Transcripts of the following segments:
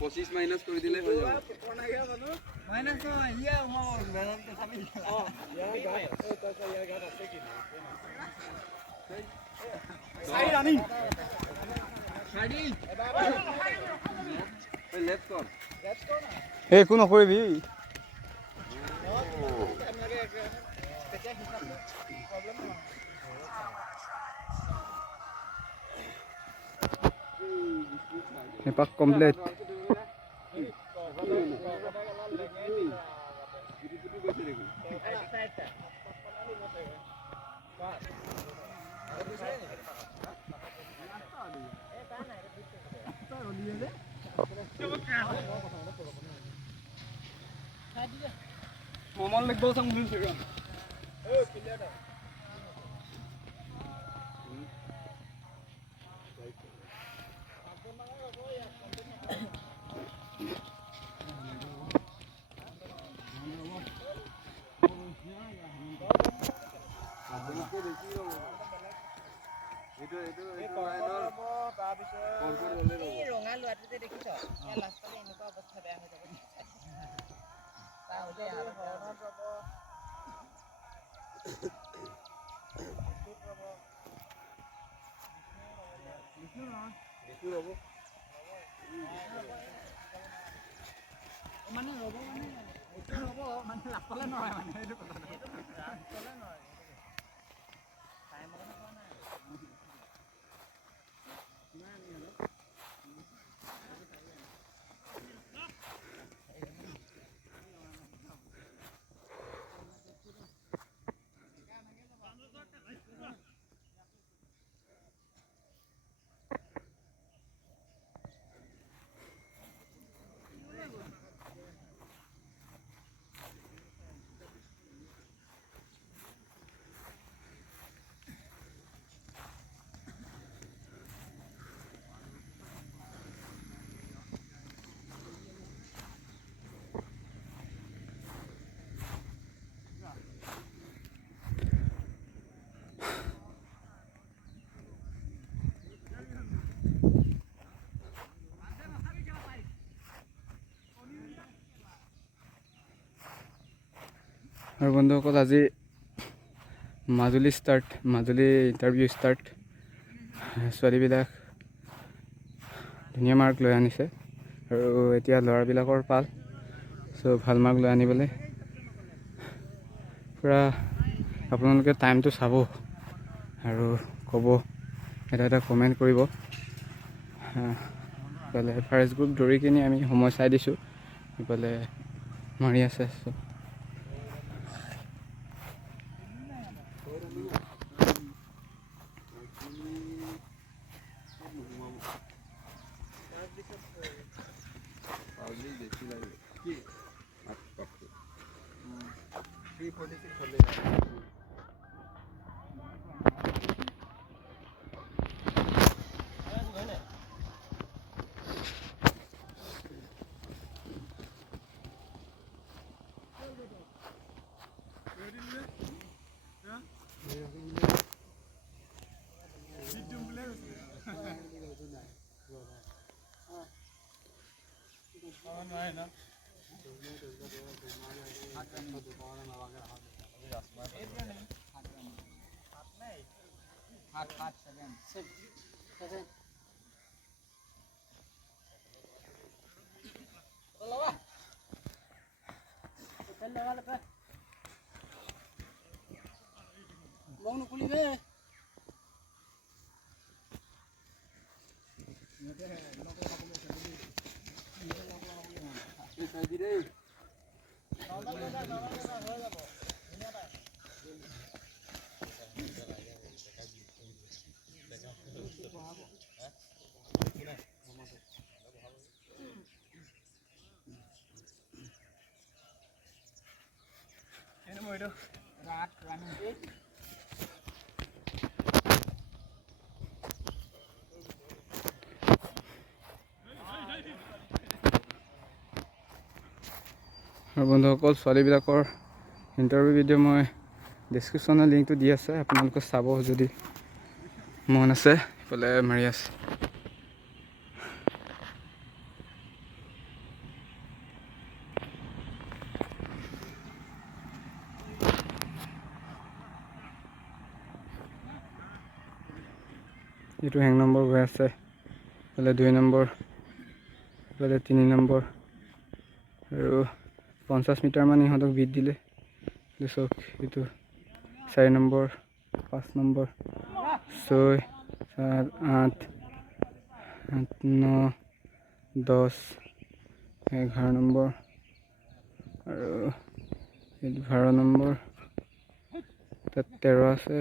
পঁচিছ মাইনাছ কৰি দিলে হৈ যাব একো নকৰিবি এপাক complete Momal nagbawas ang dun siya. আৰু বন্ধুসকল আজি মাজুলী ইণ্টাৰভিউ ষ্টাৰ্ট ছোৱালীবিলাক ধুনীয়া মাৰ্ক লৈ আনিছে আৰু এতিয়া ল'ৰাবিলাকৰ পাল চ' ভাল মাৰ্ক লৈ আনিবলৈ পূৰা আপোনালোকে টাইমটো চাব আৰু ক'ব এটা কমেণ্ট কৰিব ইফালে ফাৰ্ষ্ট গ্ৰুপ দৌৰি কিনি আমি সময় চাই দিছোঁ ইফালে মাৰি আছে চ' আৰু বন্ধুসকল ছোৱালীবিলাকৰ ইণ্টাৰভিউ ভিডিঅ' মই ডিছক্ৰিপশ্যনৰ লিংকটো দি আছে, আপোনালোকে চাব যদি মন আছে। এইফালে মাৰি আছে। এইটো হেং নম্বৰ গৈ আছে, এইফালে 2 নম্বৰ, এইফালে 3 নম্বৰ আৰু 50 মিটাৰমান ইহঁতক বিট দিলে। চাওক এইটো 4 নম্বৰ, 5 নম্বৰ, 6, 7, 8, 9, 10, 11 নম্বৰ আৰু 12 নম্বৰ, তাত 13 আছে।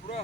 পুৰা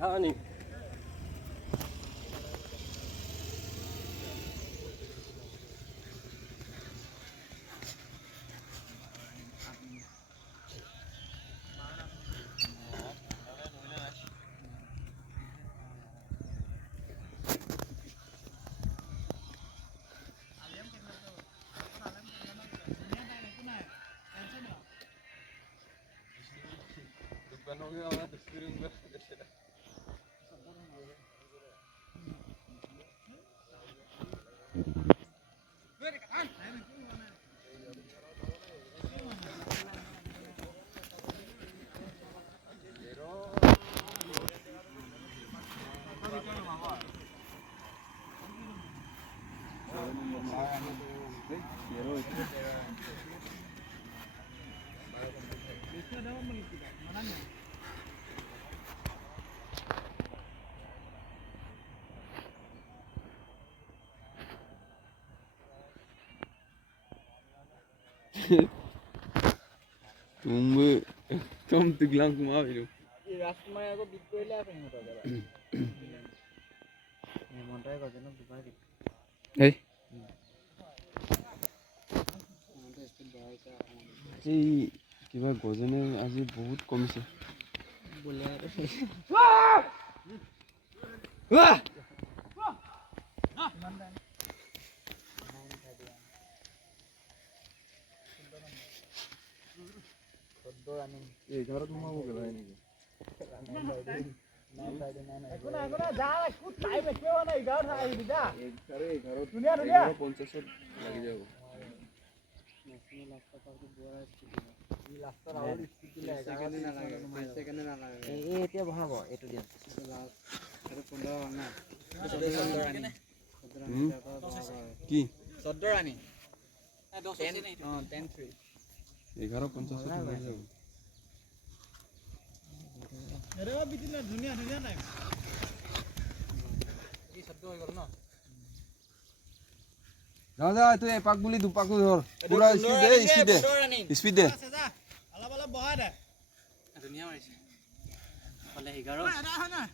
খাওনি तुम तिगलाम घुमा फिरो ये राजकुमार को बिट कोइला আছে মত দাদা মন্টাই গজে ন দুবাই এই আজি কিবা গজনে আজি বহুত কমিছে বলে এই ঘৰত সোমাব গ'ল হয় নেকি এতিয়া বহাব এইটো দিয়া 15 না কি 14 রানিং 10-3 11:50 হৈ যাব যা তুই এপাক বুলি দুপাকো ধৰ পুৰা স্পীড দে ধুনীয়া মাৰিছে বলে 11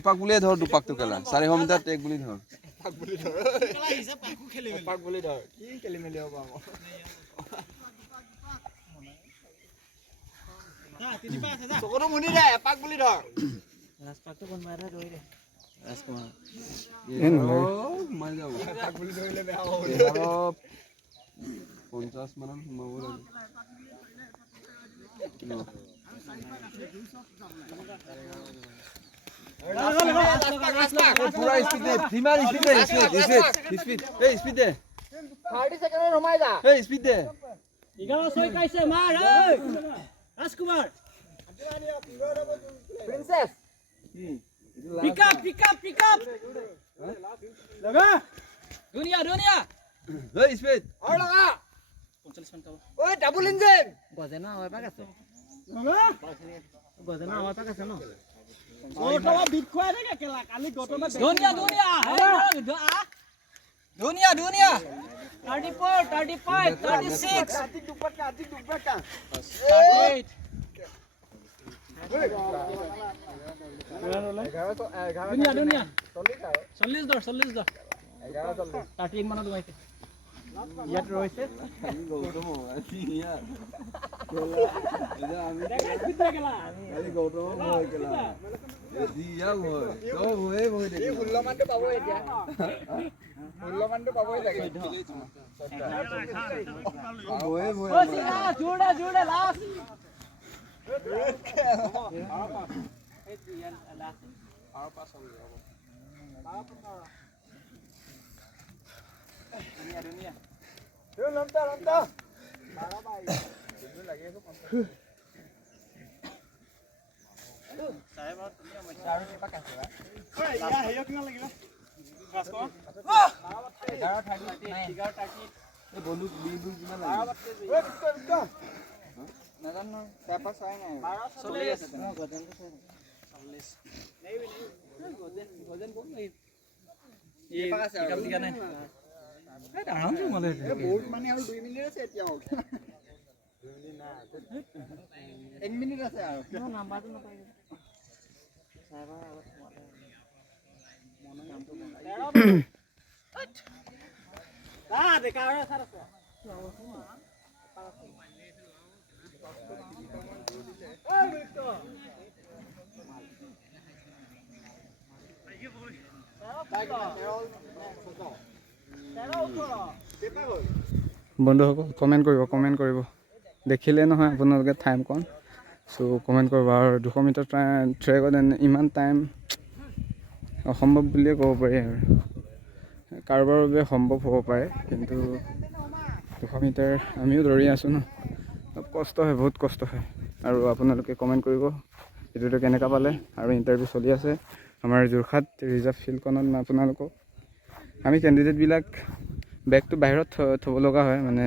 এপাক বুলিয়ে ধৰ দুপাকটো কেলা 400 মিটাৰ টেক বুলি ধৰ এপাক বুলি ধৰ কি খেলি মেলি হ'ব আকৌ চকটো মুনি দে এপাক বুলি ধৰ ৰাজপাকটো কোন মাৰে ধৰি দে ৰাজকুমাৰ মাৰি যাব এপাক বুলি ধৰিলে বেয়া হ'ব 50 মানত সোমাব লাগে পুৰা স্পীড দে ধীমাৰ স্পীড দে স্পীড এই স্পীড দে 30 সেকেন্ডত ৰমাই যা এই স্পীড দে 11 কাইছে মাৰ এই ৰাজকুমাৰ প্রিন্সেস পিক আপ লগা দুনিয়া এই স্পীড আর লগা 45 মান কাও ওই ডাবল ইঞ্জিন গজেনা আমার পাক আছে গজেনা আমার পাক আছে ন গোটবা বিট খোয়া থাকে কেলা কালি গোটবা দুনিয়া দুনিয়া 34 35 36 আতি দুপটকা 38 দুনিয়া 40 দৰ 11 মানত গৈছে ইয়াত ৰৈছে জোৰে লাষ্ট বন্ধুসকল কমেণ্ট কৰিব দেখিলে নহয় আপোনালোকে টাইমকণ চ' কমেণ্ট কৰিব আৰু 200 মিটাৰ ট্ৰেকত ইমান টাইম অসম্ভৱ বুলিয়ে ক'ব পাৰি আৰু কাৰোবাৰ বাবে সম্ভৱ হ'ব পাৰে কিন্তু 200 মিটাৰ আমিও দৌৰি আছোঁ ন অলপ কষ্ট হয় বহুত কষ্ট হয় আৰু আপোনালোকে কমেণ্ট কৰিব ভিডিঅ'টো কেনেকুৱা পালে আৰু ইণ্টাৰভিউ চলি আছে আমাৰ যোৰহাট ৰিজাৰ্ভ ফিল্ডখনত আপোনালোকক আমি কেণ্ডিডেটবিলাক বেগটো বাহিৰত থ'ব লগা হয় মানে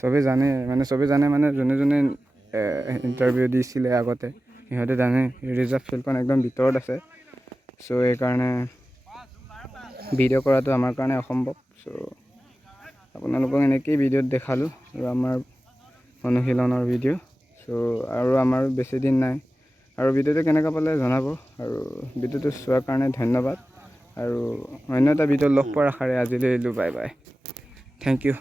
চবেই জানে মানে যোনে ইণ্টাৰভিউ দিছিলে আগতে সিহঁতে জানে ৰিজাৰ্ভ ফিল্ডখন একদম ভিতৰত আছে চ' এইকাৰণে ভিডিঅ' কৰাটো আমাৰ কাৰণে অসম্ভৱ চ' আপোনালোকক এনেকেই ভিডিঅ'ত দেখালোঁ আৰু আমাৰ অনুশীলনৰ ভিডিঅ' চ' আৰু আমাৰ বেছি দিন নাই আৰু ভিডিঅ'টো কেনেকুৱা পালে জনাব আৰু ভিডিঅ'টো চোৱাৰ কাৰণে ধন্যবাদ আৰু অন্য এটা ভিডিঅ'ত লগ পোৱাৰ আশাৰে আজিলৈ এৰিলোঁ বাই বাই থেংক ইউ